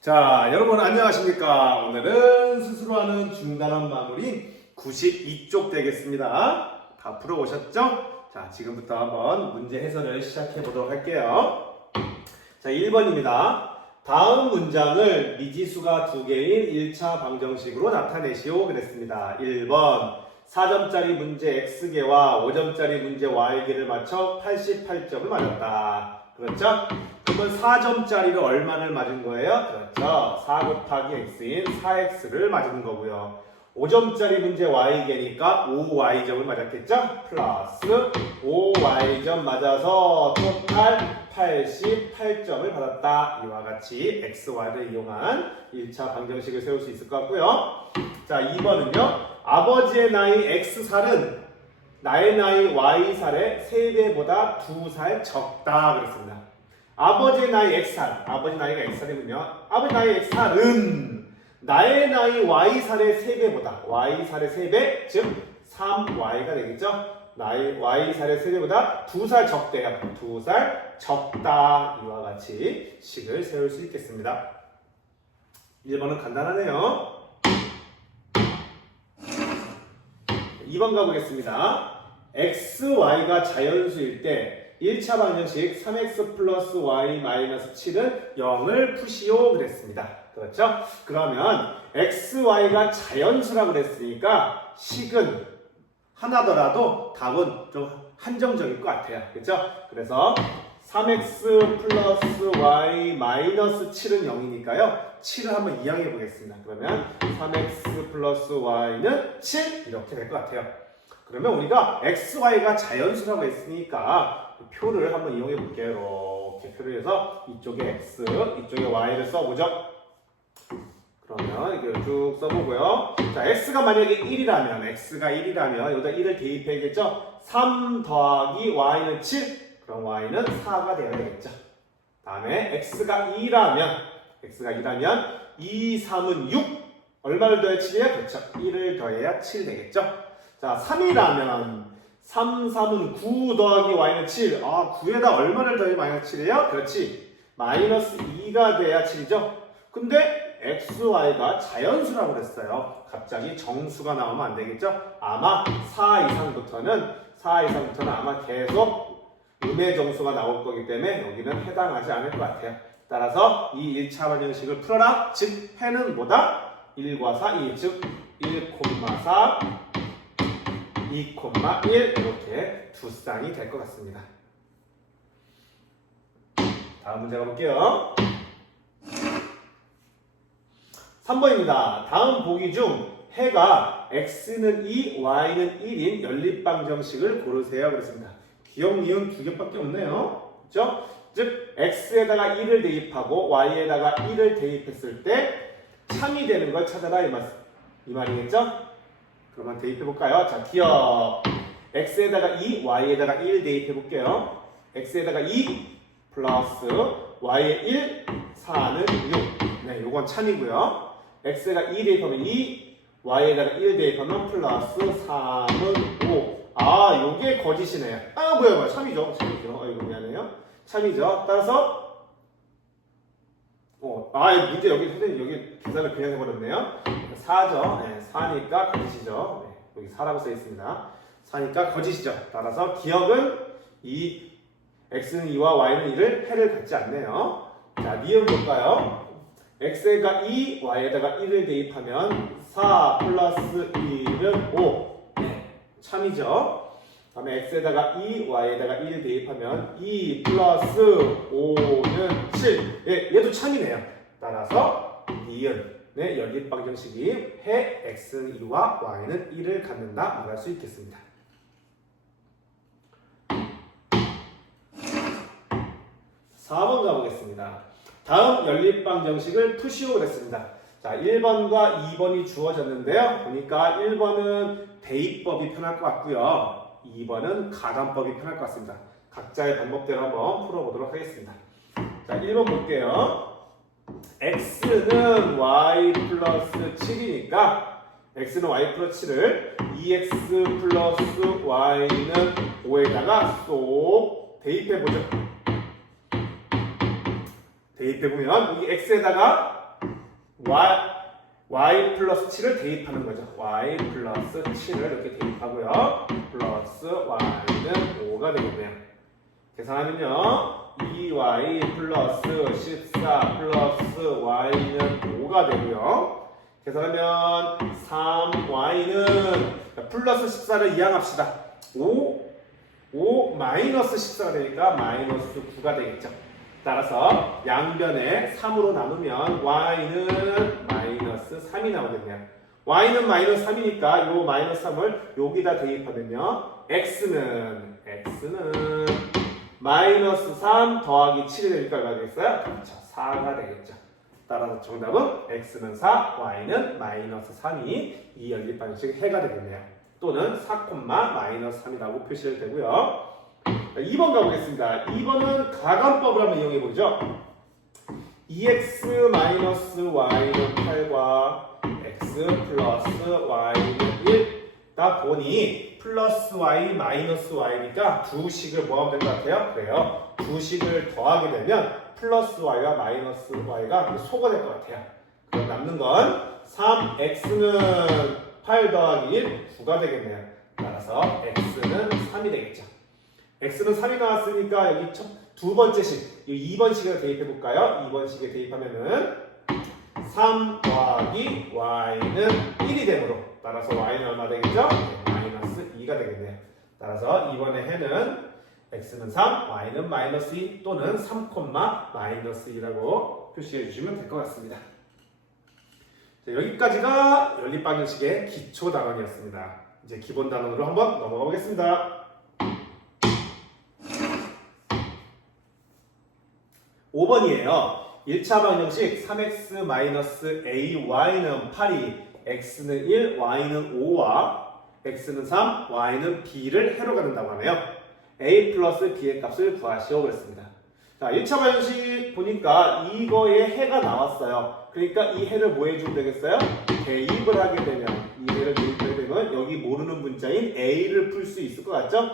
자, 여러분 안녕하십니까? 오늘은 스스로 하는 중단원 마무리 92쪽 되겠습니다. 다 풀어오셨죠? 자, 지금부터 한번 문제 해설을 시작해 보도록 할게요. 자, 1번입니다. 다음 문장을 미지수가 두 개인 1차 방정식으로 나타내시오. 그랬습니다. 1번 4점짜리 문제 X개와 5점짜리 문제 Y개를 맞춰 88점을 맞았다. 그렇죠? 그러면 4점짜리를 얼마를 맞은 거예요? 그렇죠. 4 곱하기 X인 4X를 맞은 거고요. 5점짜리 문제 Y개니까 5Y점을 맞았겠죠? 플러스 5Y점 맞아서 토탈 88점을 받았다. 이와 같이 XY를 이용한 1차 방정식을 세울 수 있을 것 같고요. 자, 2번은요. 아버지의 나이 X살은 나의 나이 Y살의 3배보다 2살 적다. 그랬습니다. 아버지의 나이 X살, 아버지 나이가 X살이면요. 아버지 나이 X살은 나의 나이 Y살의 3배보다, Y살의 3배, 즉 3Y가 되겠죠. 나이 Y살의 3배보다 2살 적대요. 2살 적다. 이와 같이 식을 세울 수 있겠습니다. 1번은 간단하네요. 2번 가보겠습니다. x, y가 자연수일 때 1차 방정식 3x 플러스 y 마이너스 7은 0을 푸시오 그랬습니다. 그렇죠? 그러면 x, y가 자연수라고 그랬으니까 식은 하나더라도 답은 좀 한정적일 것 같아요. 그렇죠? 그래서 3x 플러스 y 마이너스 7은 0이니까요. 7을 한번 이항해 보겠습니다. 그러면 3x 플러스 y는 7 이렇게 될 것 같아요. 그러면 우리가 x, y가 자연수라고 했으니까 표를 한번 이용해 볼게요. 이렇게 표를 해서 이쪽에 x, 이쪽에 y를 써보죠. 그러면 이렇게 쭉 써보고요. 자, x가 만약에 1이라면 여기다 1을 대입해야겠죠? 3 더하기 y는 7. 그럼 y는 4가 되어야 되겠죠. 다음에 x가 2라면 2, 3은 6. 얼마를 더해 7이에요? 그렇죠. 1을 더해야 7 되겠죠. 자, 3이라면 3, 3은 9 더하기 y는 7. 9에다 얼마를 더해 마이너스 7이에요? 그렇지. 마이너스 2가 돼야 7이죠. 근데 x, y가 자연수라고 그랬어요. 갑자기 정수가 나오면 안 되겠죠. 아마 4 이상부터는 아마 계속 음의 정수가 나올 거기 때문에 여기는 해당하지 않을 것 같아요. 따라서 이 1차 방정식을 풀어라. 즉 해는 뭐다? 1과 4, 2, 즉 1,4, 2,1 이렇게 두 쌍이 될 것 같습니다. 다음 문제 가볼게요. 3번입니다. 다음 보기 중 해가 x는 2, y는 1인 연립방정식을 고르세요. 그렇습니다. 기억, 니은 두 개밖에 없네요. 그렇죠? 즉 x에다가 1을 대입하고 y에다가 1을 대입했을 때 참이 되는 걸 찾아라 이 말이겠죠? 그러면 대입해 볼까요? 자, 기억 x에다가 2, y에다가 1 대입해 볼게요. x에다가 2 플러스 y에 1, 4는 6. 네, 요건 참이고요. x에다 2 대입하면 2, y에다가 1 대입하면 플러스 4는 5. 요게 거짓이네요. 뭐야, 참이죠. 이거 미안해요. 참이죠. 따라서, 문제 여기, 선생님, 여기 계산을 그냥 해버렸네요. 4죠. 네, 4니까 거짓이죠. 네, 여기 4라고 써 있습니다. 4니까 거짓이죠. 따라서 기억은 이 x는 2와 y는 1을 해를 갖지 않네요. 자, 니은 볼까요? x가 2, y에다가 1을 대입하면 4 플러스 1은 5. 네, 참이죠. 다음에 x에다가 2, y에다가 1을 대입하면 2 플러스 5는 7. 네, 얘도 참이네요. 따라서 니은의 연립방정식이 해 x는 2와 y는 1을 갖는다 말할 수 있겠습니다. 4번 가보겠습니다. 다음 연립방정식을 푸시오 그랬습니다. 자, 1번과 2번이 주어졌는데요. 보니까 1번은 대입법이 편할 것 같고요. 2번은 가담법이 편할 것 같습니다. 각자의 방법대로 한번 풀어보도록 하겠습니다. 자, 1번 볼게요. x는 y 플러스 7이니까 x는 y 플러스 7을 2x 플러스 y는 5에다가 쏙 대입해보죠. 대입해보면 여기 x에다가 y 플러스 7을 대입하는 거죠. y 플러스 7을 이렇게 대입하고요. 플러스 y는 5가 되겠네요. 계산하면요. 2y 플러스 14 플러스 y는 5가 되고요. 계산하면 3y는 플러스 14를 이항합시다. 5 마이너스 14가 되니까 마이너스 9가 되겠죠. 따라서 양변에 3으로 나누면 y는 마이너스 3이 나오겠네요. y는 마이너스 3이니까 요 마이너스 3을 여기다 대입하면요. x는 마이너스 3 더하기 7이 되니까 얼마 되겠어요? 그렇죠. 4가 되겠죠. 따라서 정답은 x는 4, y는 마이너스 3이 이 연립방정식 해가 되겠네요. 또는 4, 마이너스 3이라고 표시를 되고요. 2번 가보겠습니다. 2번은 가감법을 한번 이용해보죠. 2x 마이너스 y는 8과 x 플러스 y는 1다 보니 플러스 y 마이너스 y니까 두 식을 뭐 하면 될 것 같아요? 그래요. 두 식을 더하게 되면 플러스 y와 마이너스 y가 소가 될 것 같아요. 그럼 남는 건 3x는 8 더하기 1, 9가 되겠네요. 따라서 x는 3이 되겠죠. x는 3이 나왔으니까 여기 두 번째 식, 2번 식을 대입해 볼까요? 2번 식에 대입하면은 3 더하기 y는 1이 되므로 따라서 y는 얼마 되겠죠? 마이너스 2가 되겠네요. 따라서 이번에 해는 x는 3, y는 마이너스 2 또는 3, 마이너스 2라고 표시해 주시면 될 것 같습니다. 자, 여기까지가 연립방정식의 기초 단원이었습니다. 이제 기본 단원으로 한번 넘어가 보겠습니다. 5번이에요. 1차 방정식 3x-ay는 8이 x는 1, y는 5와 x는 3, y는 b를 해로 가는다고 하네요. a 플러스 b의 값을 구하시오 그랬습니다. 자, 1차 방정식 보니까 이거의 해가 나왔어요. 그러니까 이 해를 뭐 해주면 되겠어요? 대입을 하게 되면 이 해를 대입하게 되면 여기 모르는 문자인 a를 풀 수 있을 것 같죠?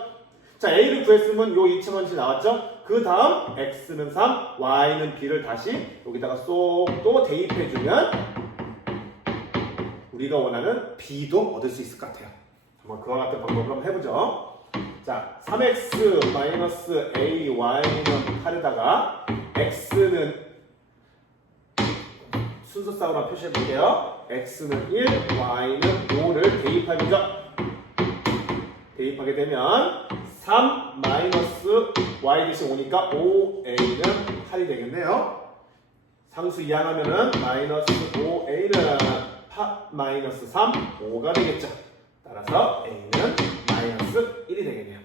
자, a를 구했으면 요 2차 방정식 나왔죠? 그 다음 x는 3, y는 b를 다시 여기다가 쏙 또 대입해주면 우리가 원하는 b도 얻을 수 있을 것 같아요. 한번 그와 같은 방법을 한번 해보죠. 자, 3x-ay, y는 8에다가 x는 순서상으로 표시해볼게요. x는 1, y는 5를 대입하죠. 대입하게 되면 3 마이너스 y 대신 5니까 5a는 8이 되겠네요. 상수 이항하면은 마이너스 5a는 마이너스 3, 5가 되겠죠. 따라서 a는 마이너스 1이 되겠네요.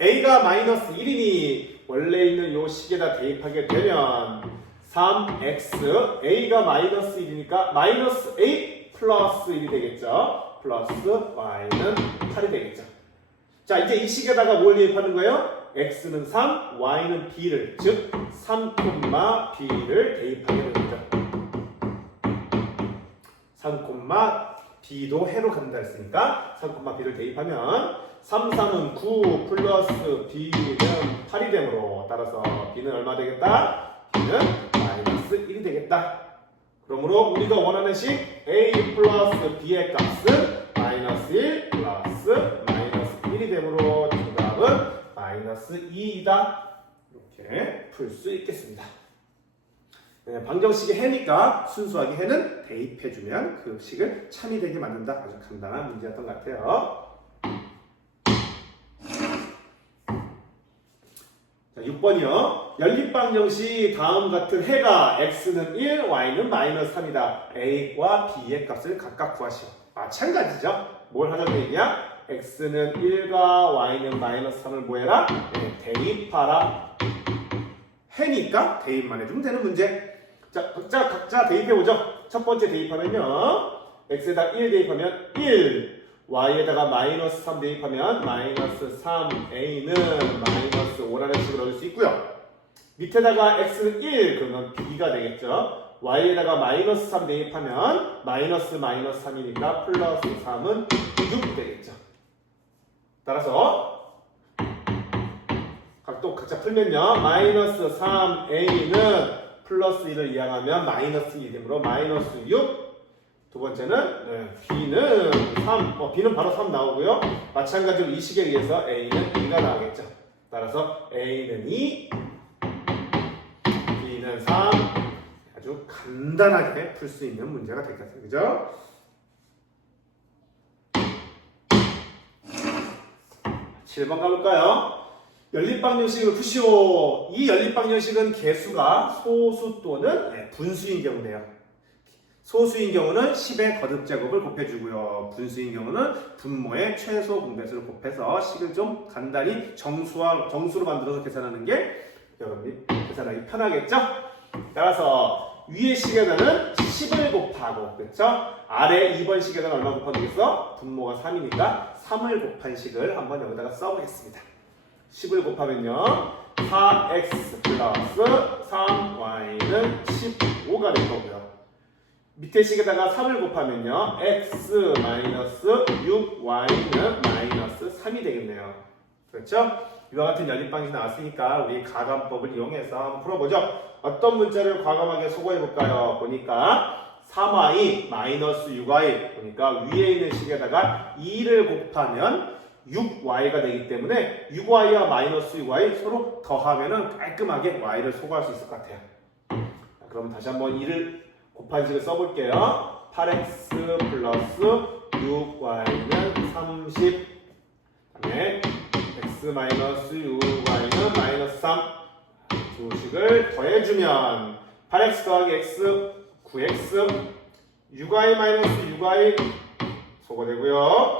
a가 마이너스 1이니 원래 있는 요 식에다 대입하게 되면 3x, a가 마이너스 1이니까 마이너스 a 플러스 1이 되겠죠. 플러스 y는 8이 되겠죠. 자, 이제 이 식에다가 뭘 대입하는 거예요? x는 3, y는 b를, 즉 3, b를 대입하게 됩니다. 3, b도 해로 간다 했으니까 3, b를 대입하면 3, 3은 9 플러스 b는 8이 되므로 따라서 b는 얼마 되겠다? b는 마이너스 1이 되겠다. 그러므로 우리가 원하는 식 a 플러스 b의 값은 마이너스 1 플러스 마이너스 1이 되므로 정답은 마이너스 2이다. 이렇게 풀 수 있겠습니다. 네, 방정식의 해니까 순수하게 해는 대입해주면 그 식을 참이 되게 만든다. 아주 간단한 문제였던 것 같아요. 자, 6번이요. 연립방정식 다음 같은 해가 x는 1, y는 마이너스 3이다. a와 b의 값을 각각 구하시오. 마찬가지죠. 뭘 하자는 얘기야? x는 1과 y는 마이너스 3을 뭐해라? 네, 대입하라. 해니까 대입만 해주면 되는 문제. 자, 각자 대입해보죠. 첫 번째 대입하면요. x에다 1 대입하면 1, y에다가 마이너스 3 대입하면 마이너스 3a는 마이너스 5라는 식을 얻을 수 있고요. 밑에다가 x는 1, 그러면 b가 되겠죠. y에다가 마이너스 3 대입하면 마이너스 3이니까 플러스 3은 6 되겠죠. 따라서 각자 풀면요. 마이너스 3a는 플러스 1을 이항하면 마이너스 1 되므로 마이너스 6. 두 번째는 b는 3. b는 바로 3 나오고요. 마찬가지로 이 식에 의해서 a는 2가 나오겠죠. 따라서 a는 2, b는 3. 아주 간단하게 풀 수 있는 문제가 되겠습니다. 그죠? 7번 가볼까요? 연립방정식을 푸시오. 이 연립방정식은 개수가 소수 또는 분수인 경우네요. 소수인 경우는 10의 거듭제곱을 곱해주고요. 분수인 경우는 분모의 최소 공배수를 곱해서 식을 좀 간단히 정수로 만들어서 계산하는 게 여러분이 계산하기 편하겠죠? 따라서 위의 식에다는 10을 곱하고, 그렇죠? 아래 2번 식에다가 얼마 곱하면 되겠어? 분모가 3이니까 3을 곱한 식을 한번 여기다가 써보겠습니다. 10을 곱하면요 4x 플러스 3y는 15가 될 거고요. 밑에 식에다가 3을 곱하면요 x 마이너스 6y는 마이너스 3이 되겠네요. 그렇죠? 이와 같은 연립방식이 나왔으니까 우리 가감법을 이용해서 한번 풀어보죠. 어떤 문자를 과감하게 소거해볼까요? 보니까 3y 마이너스 6y, 보니까 위에 있는 식에다가 2를 곱하면 6y가 되기 때문에 6y와 마이너스 6y 서로 더하면은 깔끔하게 y를 소거할 수 있을 것 같아요. 그럼 다시 한번 2를 곱한 식을 써볼게요. 8x 플러스 6y는 30. 그다음에 x 마이너스 6y는 마이너스 3. 두 식을 더해주면 8x 더하기 x 9x 6y 마이너스 6y 소거되고요.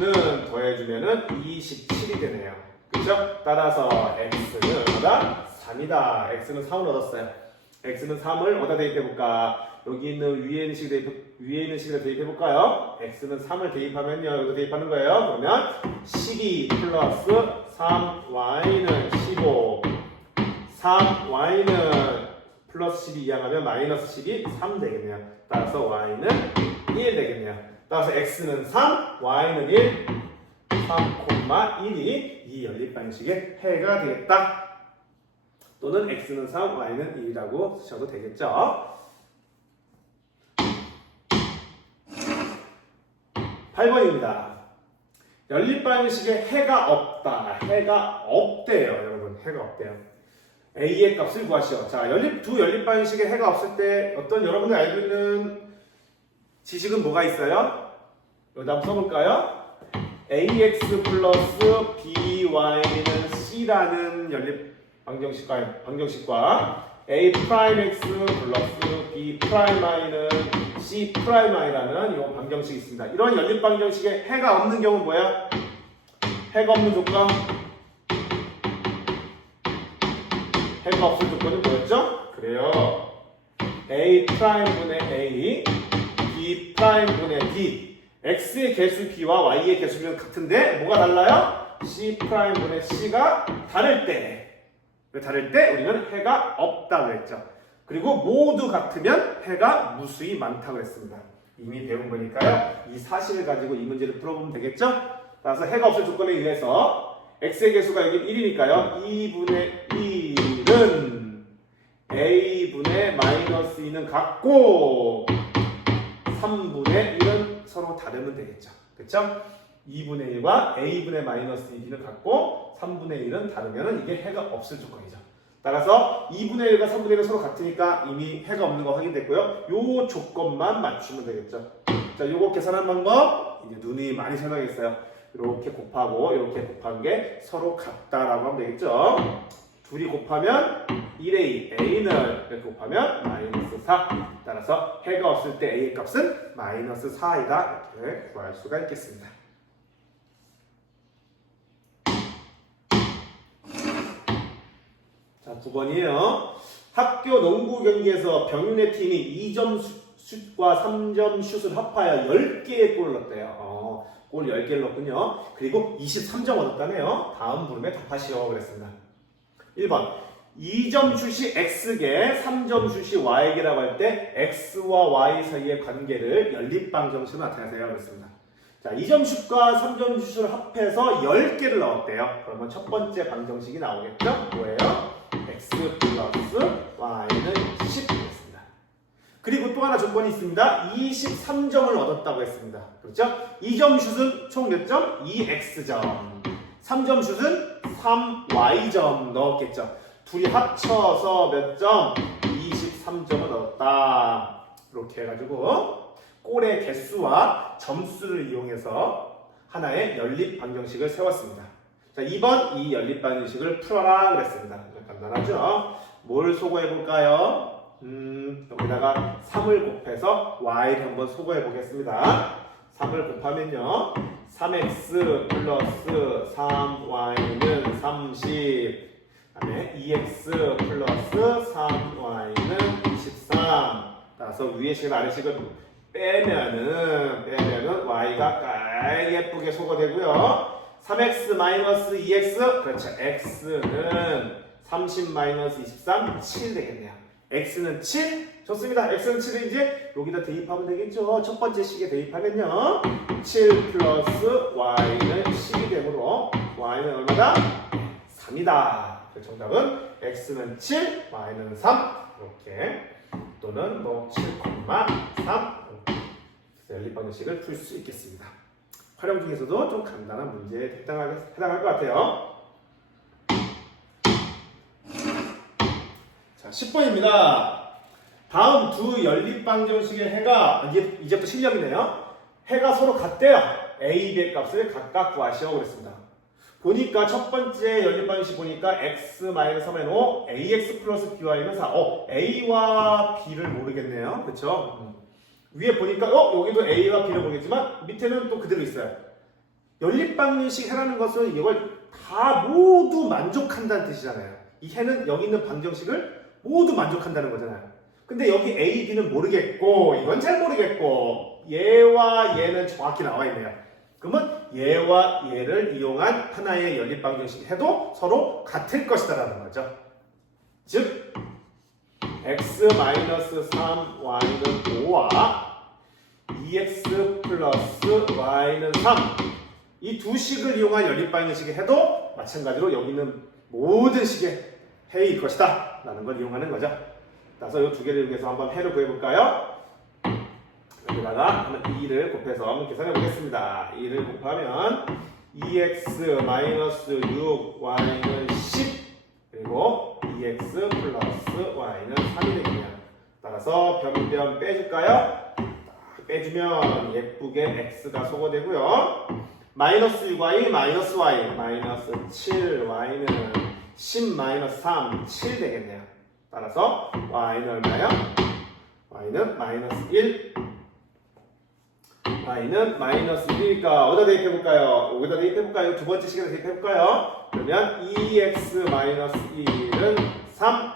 는 더해주면은 27이 되네요. 그렇죠? 따라서 x는 얼마다? 3이다. x는 3을 얻었어요. x는 3을 어디다 대입해볼까? 여기 있는 위에 있는 식에다 대입해볼까요? x는 3을 대입하면요. 여기다 대입하는 거예요. 그러면 12 플러스 3y는 15. 3y는 플러스 12 이항하면 마이너스 12, 3 되겠네요. 따라서 y는 1 되겠네요. 따라서 x는 3, y는 1, 3,1이 이 연립방식의 해가 되겠다. 또는 x는 3, y는 1이라고 쓰셔도 되겠죠. 8번입니다. 연립방식에 해가 없다. 해가 없대요. 여러분, 해가 없대요. a의 값을 구하시오. 자, 두 연립방식에 해가 없을 때 어떤 여러분들 알고 있는 지식은 뭐가 있어요? 여기다 한번 써볼까요? ax 플러스 by는 c라는 연립 방정식과 a 프라임 x 플러스 b 프라임 y는 c 프라임 y라는 이런 방정식이 있습니다. 이런 연립 방정식에 해가 없는 경우는 뭐야? 해가 없는 조건. 해가 없을 조건은 뭐였죠? 그래요. a 프라임 분의 a, b 프라임 분의 b. x의 개수 b와 y의 개수 b는 같은데 뭐가 달라요? c 프라임 분의 c가 다를 때 우리는 해가 없다고 했죠. 그리고 모두 같으면 해가 무수히 많다고 했습니다. 이미 배운 거니까요. 이 사실을 가지고 이 문제를 풀어보면 되겠죠? 따라서 해가 없을 조건에 의해서 x의 개수가 여기 1이니까요. 2분의 1은 a분의 마이너스 2는 같고 3분의 1은 서로 다르면 되겠죠. 그렇죠? 2분의 1과 a분의 마이너스 2는 같고 3분의 1은 다르면 이게 해가 없을 조건이죠. 따라서 2분의 1과 3분의 1은 서로 같으니까 이미 해가 없는 거 확인됐고요. 요 조건만 맞추면 되겠죠. 자, 요거 계산한 방법 이제 누누이 많이 설명했어요. 이렇게 곱하고 이렇게 곱한 게 서로 같다라고 하면 되겠죠. 둘이 곱하면 1a, a는 이렇게 곱하면 마이너스 4. 따라서 해가 없을 때 a의 값은 마이너스 4이다. 이렇게 구할 수가 있겠습니다. 자, 9번이에요. 학교 농구 경기에서 병윤의 팀이 2점 슛과 3점 슛을 합하여 10개의 골을 넣었대요. 골 10개를 넣었군요. 그리고 23점 얻었다네요. 다음 물음에 답하시오 그랬습니다. 1번 2점 슛이 x개, 3점 슛이 y개라고 할 때 x와 y 사이의 관계를 연립방정식으로 나타내세요 그랬습니다. 자, 2점 슛과 3점 슛을 합해서 10개를 넣었대요. 그러면 첫 번째 방정식이 나오겠죠? 뭐예요? x 플러스 y는 또 하나 조건이 있습니다. 23점을 얻었다고 했습니다. 그렇죠? 2점 슛은 총 몇 점? 2x점. 3점 슛은 3y점 넣었겠죠. 둘이 합쳐서 몇 점? 23점을 얻었다. 이렇게 해가지고 골의 개수와 점수를 이용해서 하나의 연립 방정식을 세웠습니다. 자, 2번 이 연립 방정식을 풀어라 그랬습니다. 간단하죠? 뭘 소거해 볼까요? 여기다가 3을 곱해서 y를 한번 소거해 보겠습니다. 3을 곱하면요 3x 플러스 3y는 30, 그 다음에 2x 플러스 3y는 23. 따라서 위의식을 아래식을 빼면은 y가 예쁘게 소거되고요. 3x 마이너스 2x, 그렇죠. x는 30 마이너스 23, 7 되겠네요. x는 7, 좋습니다. x는 7을 이제 여기다 대입하면 되겠죠. 첫 번째 식에 대입하면요 7 플러스 y는 10이 되므로 y는 얼마다? 3이다. 정답은 x는 7, y는 3 이렇게, 또는 뭐 7,3 연립방정식을 풀 수 있겠습니다. 활용 중에서도 좀 간단한 문제에 해당할 것 같아요. 자, 10번입니다. 다음 두 연립방정식의 해가, 이제부터 실력이네요. 해가 서로 같대요. a, b의 값을 각각 구하시오 그랬습니다. 보니까 첫 번째 연립방정식 보니까 x-3n 5, ax 플러스 by는 4. a와 b를 모르겠네요. 그렇죠? 위에 보니까 여기도 a와 b를 모르겠지만 밑에는 또 그대로 있어요. 연립방정식 해라는 것은 이걸 다 모두 만족한다는 뜻이잖아요. 이 해는 여기 있는 방정식을 모두 만족한다는 거잖아요. 근데 여기 a, b는 모르겠고 이건 잘 모르겠고 얘와 얘는 정확히 나와 있네요. 그러면 얘와 얘를 이용한 하나의 연립방정식 해도 서로 같을 것이다라는 거죠. 즉 x-3y는 5와 2x 플러스 y는 3, 이 두 식을 이용한 연립방정식을 해도 마찬가지로 여기 있는 모든 식의 해일 것이다 라는 걸 이용하는 거죠. 따라서 이 두 개를 이용해서 한번 해를 구해볼까요? 여기다가 한번 2를 곱해서 한번 계산해 보겠습니다. 2를 곱하면 2x-6 y는 10, 그리고 2x 플러스 y는 3이 되겠네요. 따라서 변변 빼줄까요? 빼주면 예쁘게 x가 소거되고요. 마이너스 6y 마이너스 y 마이너스 7y는 10 마이너스 3 7 되겠네요. 따라서 y는 얼마요? y는 마이너스 1, y는 마이너스 1이니까 어디다 대입해볼까요? 여기다 대입해볼까요? 두 번째 식에다 대입해볼까요? 그러면 2x 마이너스 1은 3,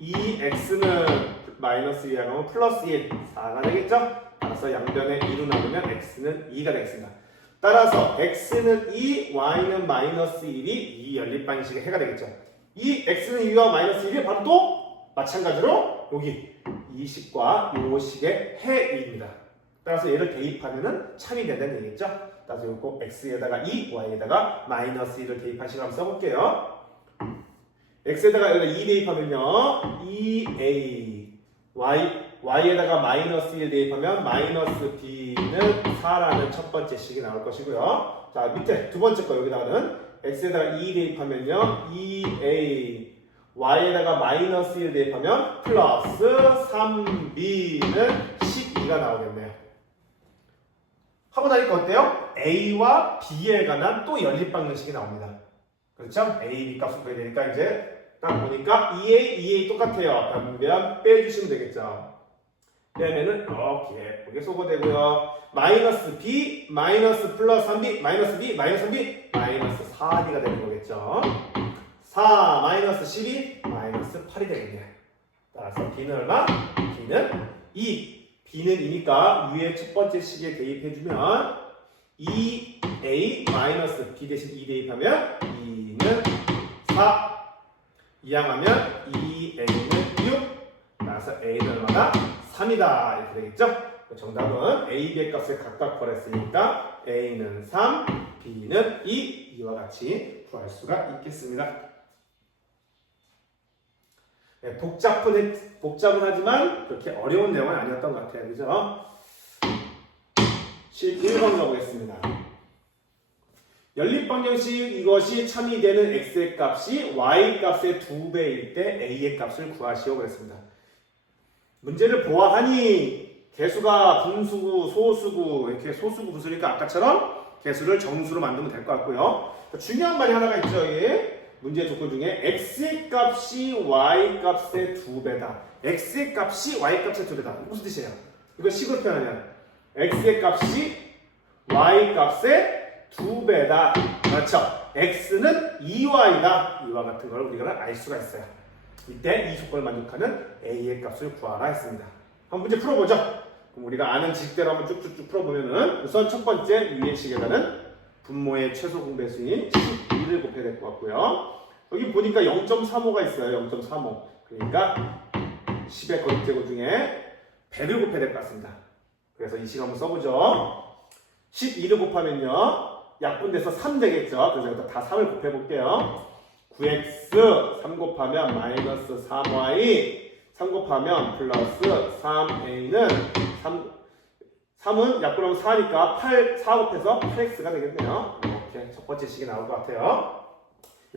2x는 마이너스 2가 나오면 플러스 1, 4가 되겠죠? 따라서 양변에 2로 나누면 x는 2가 되겠습니다. 따라서 x는 2, y는 마이너스 1이 이 연립방정식의 해가 되겠죠. 이 x는 2와 마이너스 1이 바로 또 마찬가지로 여기 이 식과 이 식의 해입니다. 따라서 얘를 대입하면은 참이 된다는 얘기겠죠. 따라서 요거 x에다가 2, y에다가 마이너스 1을 대입한 식을 한번 써볼게요. x에다가 여기다 2 대입하면요 2a, y에다가 마이너스 1 대입하면 마이너스 b는 4라는 첫 번째 식이 나올 것이고요. 자, 밑에 두 번째 거 여기다가는 x에다가 2 대입하면요 2a, y에다가 마이너스 1 대입하면 플러스 3b는 12가 나오겠네요. 하고 나니까 어때요? a와 b에 관한 또 연립방정식이 나옵니다. 그렇죠? a, b 값을 구해야 되니까 이제 딱 보니까 2a, 2a 똑같아요. 변변 빼주시면 되겠죠. 빼면은 이렇게 예쁘게 소거되고요. 마이너스 b, 마이너스 플러스 3b, 마이너스 b, 마이너스 3b, 마이너스 4b가 되는 거겠죠. 4, 마이너스 12, 마이너스 8이 되겠네요. 따라서 b는 얼마? b는 2. b는 2니까 위에 첫 번째 식에 대입해주면 2a 마이너스 b 대신 2 대입하면 2는 4. 이항하면 2a는 6. 따라서 a는 얼마나? 3이다. 이렇게 되겠죠? 정답은 a, b의 값을 각각 구했으니까 a는 3, b는 2. 이와 같이 구할 수가 있겠습니다. 네, 복잡은 하지만 그렇게 어려운 내용은 아니었던 것 같아요. 그죠? 11번 가보겠습니다. 연립방정식 이것이 참이되는 x의 값이 y 값의 2배일 때 a의 값을 구하시오 그랬습니다. 문제를 보아하니 개수가 분수고 소수고 이렇게 소수고 분수니까 아까처럼 개수를 정수로 만들면 될 것 같고요. 중요한 말이 하나가 있죠. 이게 문제 조건 중에 x의 값이 y 값의 2배다. x의 값이 y 값의 2배다. 무슨 뜻이에요? 이거 식으로 표현하면 x의 값이 y 값의 2배다. 그렇죠. x는 2y다. 이와 같은 걸 우리가 알 수가 있어요. 이때 이 조건을 만족하는 a의 값을 구하라 했습니다. 한번 문제 풀어보죠. 그럼 우리가 아는 지식대로 한번 쭉쭉쭉 풀어보면은 우선 첫 번째 위의 식에다는 분모의 최소 공배수인 12를 곱해야 될 것 같고요. 여기 보니까 0.35가 있어요. 0.35. 그러니까 10의 거듭제곱 중에 100을 곱해야 될 것 같습니다. 그래서 이 식 한번 써보죠. 12를 곱하면요. 약분돼서 3 되겠죠. 그래서 여기다 다 3을 곱해볼게요. 9x 3 곱하면 마이너스 3y 3 곱하면 플러스 3a는 3은 약분하면 4니까 4 곱해서 8x가 되겠네요. 이렇게 첫 번째 식이 나올 것 같아요.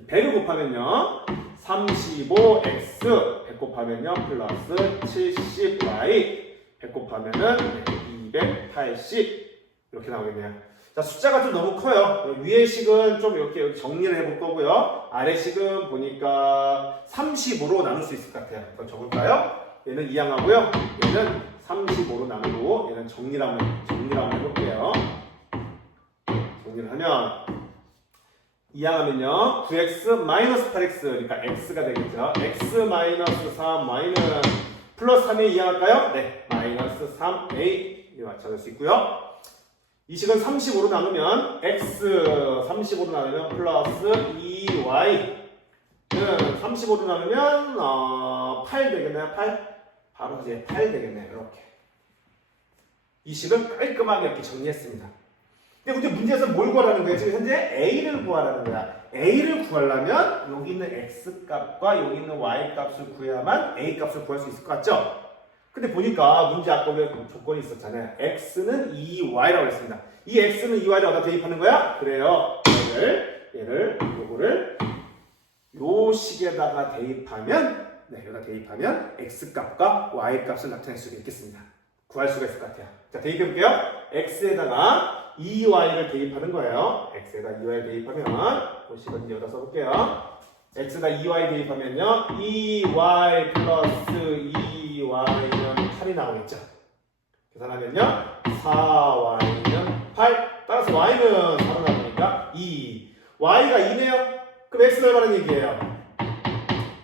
100을 곱하면요. 35x 100 곱하면요. 플러스 70y 100 곱하면은 280 이렇게 나오겠네요. 자, 숫자가 좀 너무 커요. 위의 식은 좀 이렇게 정리를 해볼 거고요. 아래 식은 보니까 35로 나눌 수 있을 것 같아요. 그럼 적을까요? 얘는 2항하고요. 얘는 35로 나누고 얘는 정리를 한번 해볼게요. 정리를 하면 2항하면요. 9x 마이너스 8x 그러니까 x가 되겠죠. x 마이너스 3 y는 플러스 3에 2항할까요? 네. 마이너스 3a 맞춰줄 수 있고요. 이 식은 35로 나누면 x 35로 나누면 플러스 2y는 35로 나누면 8 되겠네요. 8 바로 이제 8 되겠네요. 이렇게 이 식은 깔끔하게 이렇게 정리했습니다. 근데 문제에서 뭘 구하라는 거예요? 지금 현재 a를 구하라는 거야. a를 구하려면 여기 있는 x 값과 여기 있는 y 값을 구해야만 a 값을 구할 수 있을 것 같죠? 근데 보니까 문제 아까 왜 조건이 있었잖아요. x는 2y라고 했습니다. 이 x는 2y를 어디다 대입하는 거야? 그래요. 요거를 요 식에다가 대입하면 여기다 대입하면 x 값과 y 값을 나타낼 수가 있겠습니다. 구할 수가 있을 것 같아요. 자, 대입해 볼게요. x에다가 2y를 대입하는 거예요. x에다 2y를 대입하면 요 식은 여기다 써볼게요. x에다 2y 대입하면요. 2y 플러스 2y는 8이 나오겠죠. 계산하면요. 4y는 8. 따라서 y는 4로 나오니까 2. y가 2네요. 그럼 x는 얼마나 얘기해요?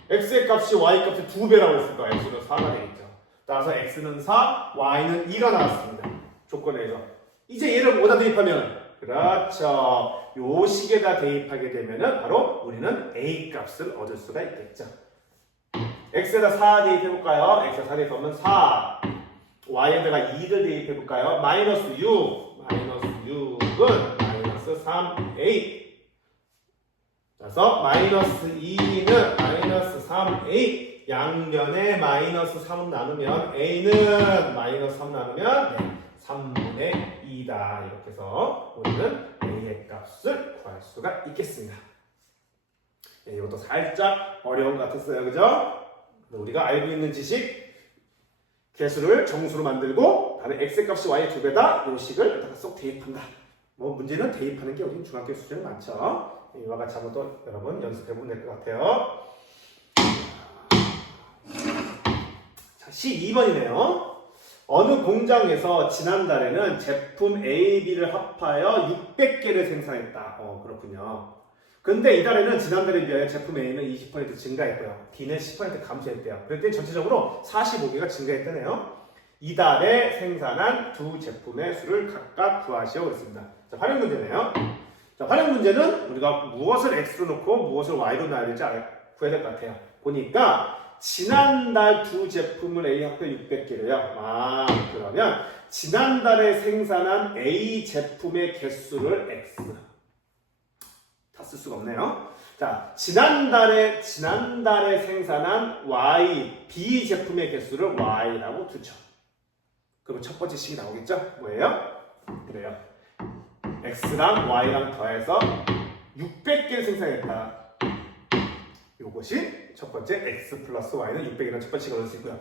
x의 값이 y 값의 2배라고 했을 거예요. x는 4가 되겠죠. 따라서 x는 4, y는 2가 나왔습니다. 조건에서. 이제 얘를 어디다 대입하면? 그렇죠. 요 식에다 대입하게 되면은 바로 우리는 a 값을 얻을 수가 있겠죠. x에다 4 대입해볼까요? x에다 4 대입하면 4. y에다가 2를 대입해볼까요? 마이너스 6. 마이너스 6은 마이너스 3a. 그래서 마이너스 2는 마이너스 3a. 양변에 마이너스 3 나누면 a는 마이너스 3 나누면 3분의 2다. 이렇게 해서 우리는 a의 값을 구할 수가 있겠습니다. 네, 이것도 살짝 어려운 것 같았어요. 그죠? 우리가 알고 있는 지식, 개수를 정수로 만들고 다른 x의 값이 y의 2배다. 이 식을 여기다가 쏙 대입한다. 뭐 문제는 대입하는 게 우리 중학교 수준에 많죠. 이와 같이 한번 또 여러분 연습해보면 될 것 같아요. 자, 12번이네요. 어느 공장에서 지난달에는 제품 A, B를 합하여 600개를 생산했다. 그렇군요. 근데 이달에는 지난달에 비하여 제품 A는 20% 증가했고요. B는 10% 감소했대요. 그랬더니 전체적으로 45개가 증가했다네요. 이달에 생산한 두 제품의 수를 각각 구하시오 그랬습니다. 자, 활용 문제네요. 자, 활용 문제는 우리가 무엇을 X로 놓고 무엇을 Y로 놔야 될지 구해야 될 것 같아요. 보니까 지난달 두 제품을 A 합해 600개래요. 그러면 지난달에 생산한 A 제품의 개수를 X. 다 쓸 수가 없네요. 자, 지난달에 생산한 Y, B 제품의 개수를 Y라고 두죠. 그럼 첫 번째 식이 나오겠죠? 뭐예요? 그래요. X랑 Y랑 더해서 600개를 생산했다. 이것이 첫 번째 X 플러스 Y는 600이라는 첫 번째 식을 얻을 수 있고요.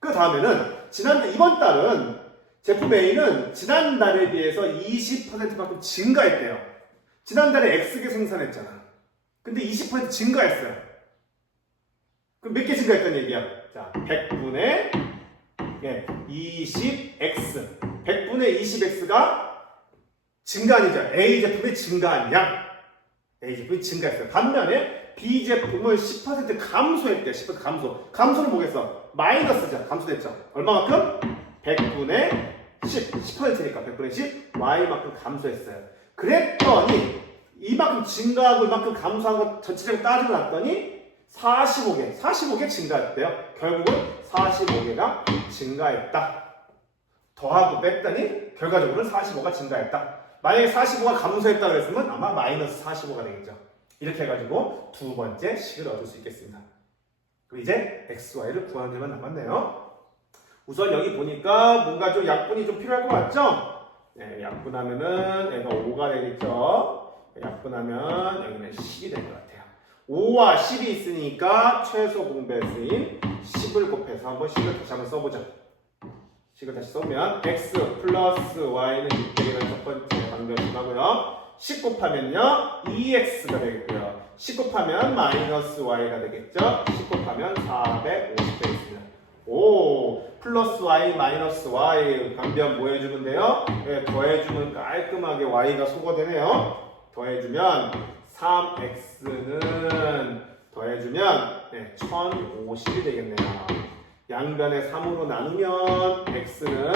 그 다음에는 이번 달은 제품 A는 지난달에 비해서 20%만큼 증가했대요. 지난달에 X개 생산했잖아. 근데 20% 증가했어요. 그럼 몇 개 증가했다는 얘기야? 자, 100분의 20X. 100분의 20X가 증가한이죠. A 제품이 증가한 양. A 제품이 증가했어요. 반면에 B 제품은 10% 감소했대요. 10% 감소. 감소는 뭐겠어? 마이너스죠. 감소됐죠. 얼마만큼? 100분의 10. 10%니까 100분의 10. Y만큼 감소했어요. 그랬더니 이만큼 증가하고 이만큼 감소한 거 전체적으로 따지고 났더니 45개 증가했대요. 결국은 45개가 증가했다. 더하고 뺐더니 결과적으로는 45가 증가했다. 만약에 45가 감소했다 그랬으면 아마 마이너스 45가 되겠죠. 이렇게 해가지고 두 번째 식을 얻을 수 있겠습니다. 그럼 이제 x, y를 구하는 데만 남았네요. 우선 여기 보니까 뭔가 좀 약분이 좀 필요할 것 같죠? 네, 약분하면은 얘가 5가 되겠죠. 약분하면 여기는 10이 될 것 같아요. 5와 10이 있으니까 최소 공배수인 10을 곱해서 한번 식을 다시 한번 써보자. 식을 다시 써보면 x 플러스 y는 600이라는 첫 번째 방정식 하고요. 10 곱하면요 2x가 되겠고요. 10 곱하면 마이너스 y가 되겠죠. 10 곱하면 450 되겠습니다. 오, 플러스 y 마이너스 y 강변 뭐 해주면 돼요? 네, 더해주면 깔끔하게 y가 소거되네요. 더해주면 3x는 더해주면 1050이 되겠네요. 양변에 3으로 나누면 x는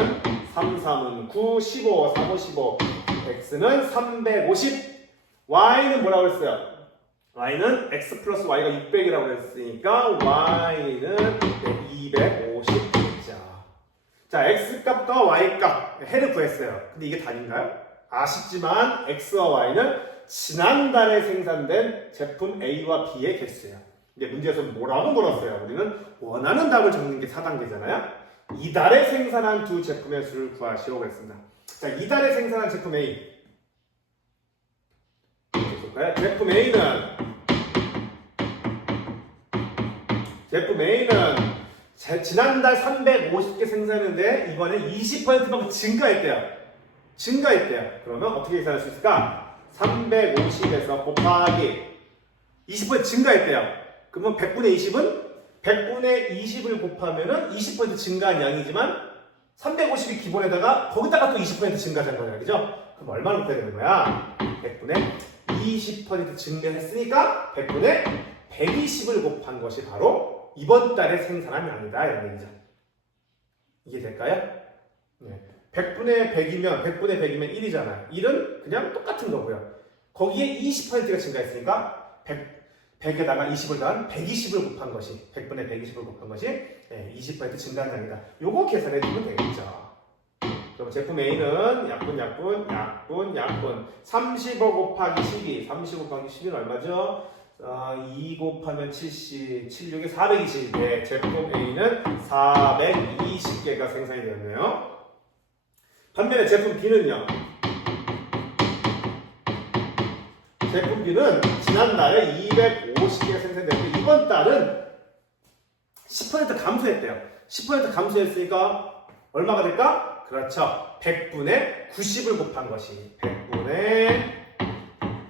3, 3은 9, 15, 3, 5, 15 x는 350 y는 뭐라고 했어요? y는 x 플러스 y가 600이라고 했으니까 y는 250 되겠죠. 자, x 값과 y 값 해를 구했어요. 근데 이게 답인가요? 아쉽지만 x와 y는 지난달에 생산된 제품 A와 B의 개수예요. 근데 문제에서 뭐라고 물었어요? 우리는 원하는 답을 적는 게 4단계잖아요. 이달에 생산한 두 제품의 수를 구하시오 그랬습니다. 자, 이달에 생산한 제품 A. 볼까요? 제품 A는 지난달 350개 생산했는데 이번에 20%만큼 증가했대요. 그러면 어떻게 계산할 수 있을까? 350에서 곱하기 20% 증가했대요. 그러면 100분의 20은 100분의 20을 곱하면은 20% 증가한 양이지만 350이 기본에다가 거기다가 또 20% 증가한 거예요. 그죠? 그럼 얼마나 곱해야 되는 거야? 100분의 20% 증가했으니까 100분의 120을 곱한 것이 바로 이번 달에 생산한 양이다. 이런 얘기죠. 이게 될까요? 네. 100분의 100이면 1이잖아요. 1은 그냥 똑같은 거고요. 거기에 20%가 증가했으니까 100에다가 20을 더한 120을 곱한 것이 100분의 120을 곱한 것이 20% 증가한 양이다. 요거 계산해 주면 되겠죠. 그럼 제품 A는 약분 35 곱하기 12 35 곱하기 12는 얼마죠? 2 곱하면 70 76에 420 네, 제품 A는 420개가 생산이 되었네요. 반면에 제품 B는요. 제품 B는 지난달에 250개 생산됐는데 이번 달은 10% 감소했대요. 10% 감소했으니까 얼마가 될까? 그렇죠. 100분의 90을 곱한 것이 100분의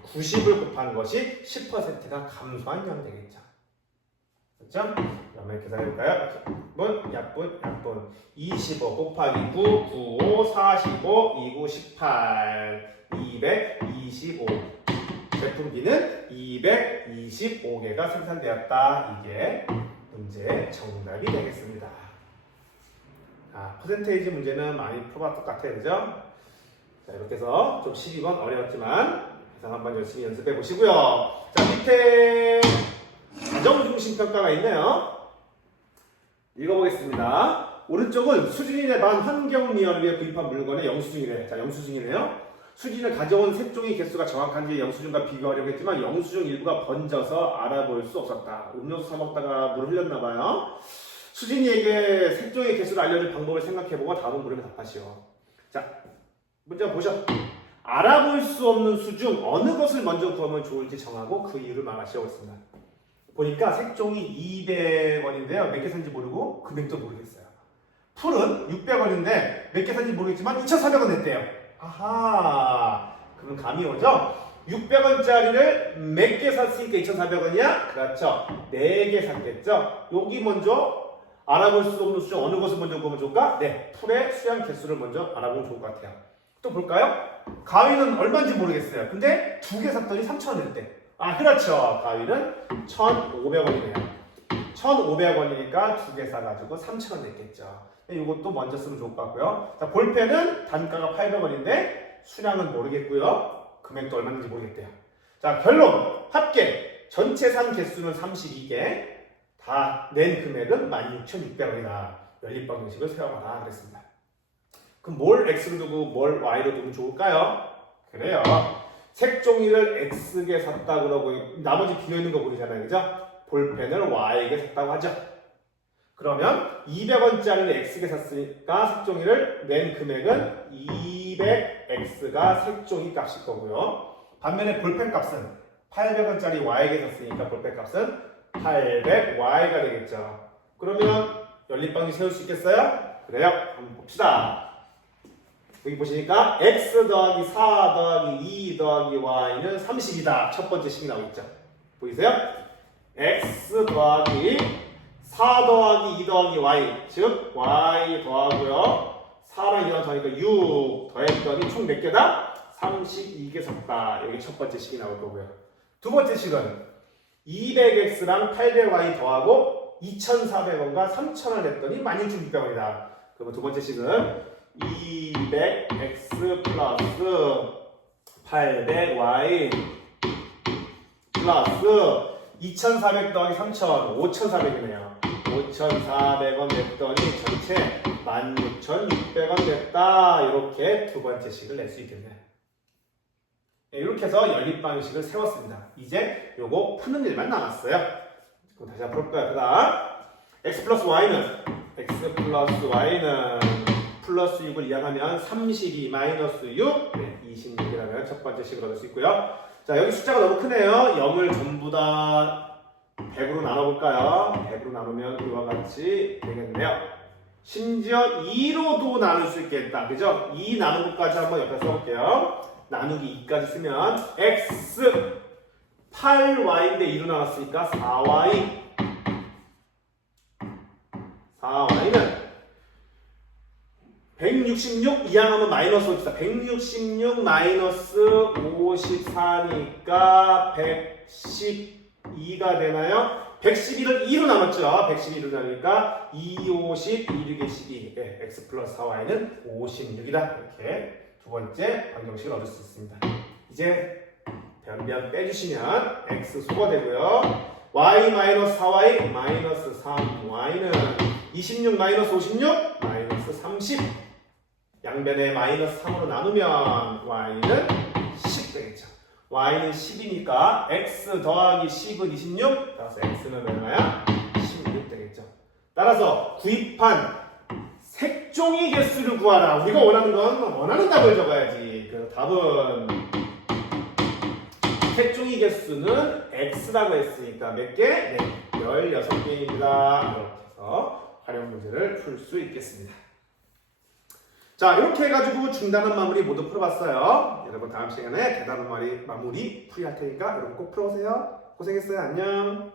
90을 곱한 것이 10%가 감소한 양 되겠죠. 그렇죠? 그러면 계산해볼까요? 약분 25 곱하기 9, 95, 45, 29, 18 225 제품 B는 225개가 생산되었다. 이게 문제의 정답이 되겠습니다. 퍼센테이지 문제는 많이 풀어봤던 것 같아요. 그죠? 자, 이렇게 해서 좀 12번 어려웠지만 해상 한번 열심히 연습해 보시고요. 자, 밑에 가정중심평가가 있네요. 읽어보겠습니다. 오른쪽은 수준이 반 환경미화를 위해 구입한 물건의 영수증이래. 자, 영수증이네요. 수진을 가져온 색종이 개수가 정확한지 영수증과 비교하려고 했지만 영수증 일부가 번져서 알아볼 수 없었다. 음료수 사 먹다가 물 흘렸나봐요. 수진이에게 색종이 개수를 알려줄 방법을 생각해보고 다음 물음에 답하시오. 자, 문제 보셔. 알아볼 수 없는 수 중 어느 것을 먼저 구하면 좋을지 정하고 그 이유를 말하시라고 했습니다. 보니까 색종이 200원인데요. 몇 개 산지 모르고 금액도 모르겠어요. 풀은 600원인데 몇 개 산지 모르겠지만 2,400원 냈대요. 아하, 그럼 감이 오죠? 600원짜리를 몇 개 샀으니까 2,400원이야? 그렇죠. 4개 샀겠죠? 여기 먼저 알아볼 수 없는 수 중 어느 것을 먼저 구하면 좋을까? 네, 풀의 수량 개수를 먼저 알아보면 좋을 것 같아요. 또 볼까요? 가위는 얼마인지 모르겠어요. 근데 2개 샀더니 3,000원 냈대. 아, 그렇죠. 가위는 1,500원이네요. 1,500원이니까 2개 사가지고 3,000원 냈겠죠. 이것도 먼저 쓰면 좋을 것 같고요. 자, 볼펜은 단가가 800원인데 수량은 모르겠고요. 금액도 얼마인지 모르겠대요. 자, 결론. 합계. 전체 산 개수는 32개. 다 낸 금액은 16,600원이다. 연립방 정식을 사용하라 그랬습니다. 그럼 뭘 X로 두고 뭘 Y로 두면 좋을까요? 그래요. 색종이를 X게 샀다 그러고 나머지 비어있는 거 보이잖아요. 그죠? 볼펜을 Y에게 샀다고 하죠. 그러면 200원짜리를 X게 샀으니까 색종이를 낸 금액은 200X가 색종이 값일 거고요. 반면에 볼펜 값은 800원짜리 Y에게 샀으니까 볼펜 값은 800Y가 되겠죠. 그러면 연립방식 세울 수 있겠어요? 그래요. 한번 봅시다. 여기 보시니까 X 더하기 4 더하기 2 더하기 Y는 30이다. 첫 번째 식이 나오겠죠. 보이세요? X 더하기 4 더하기 2 더하기 Y, 즉 Y 더하고요 4랑 2랑 더하니까 6 더했더니 총 몇 개다? 32개 샀다. 여기 첫 번째 식이 나올 거고요. 두 번째 식은 200X랑 800Y 더하고 2,400원과 3,000원 했더니 16,600원이다. 그러면 두 번째 식은 200X 플러스 800Y 플러스 2,400 더하기 3,000, 5,400이네요. 5,400원 냈더니 전체 16,600원 냈다. 이렇게 두 번째 식을 낼 수 있겠네요. 이렇게 해서 연립방식을 세웠습니다. 이제 요거 푸는 일만 남았어요. 그럼 다시 한번 볼까요? 그 다음 X 플러스 Y는 플러스 6을 이항하면 32 마이너스 6, 26이라면 첫 번째 식을 얻을 수 있고요. 자, 여기 숫자가 너무 크네요. 0을 전부 다 100으로 나눠볼까요? 100으로 나누면 이와 같이 되겠네요. 심지어 2로도 나눌 수 있겠다. 그죠? 2 나누는 것까지 한번 옆에 써볼게요. 나누기 2까지 쓰면 X 8Y인데 2로 나눴으니까 4Y 4Y는 166 이항하면 마이너스 54. 166 마이너스 54니까 112가 되나요? 112를 2로 나눴죠. 112로 나누니까 2, 50, 2, 6에 12. 네, X 플러스 4Y는 56이다. 이렇게 두 번째 방정식을 얻을 수 있습니다. 이제 변변 빼주시면 X 소가 되고요. Y 마이너스 4Y 마이너스 3Y는 26 마이너스 56 마이너스 30. 양변에 마이너스 3으로 나누면 Y는 10 되겠죠. Y는 10이니까 X 더하기 10은 26. 따라서 X는 얼마야? 16 되겠죠. 따라서 구입한 색종이 개수를 구하라. 우리가 원하는 건 원하는 답을 적어야지. 그래서 답은 색종이 개수는 X라고 했으니까 몇 개? 네, 16개입니다. 이렇게 해서 활용 문제를 풀 수 있겠습니다. 자, 이렇게 해가지고 중단원 마무리 모두 풀어봤어요. 여러분 다음 시간에 대단원 마무리 풀이할 테니까 여러분 꼭 풀어오세요. 고생했어요. 안녕.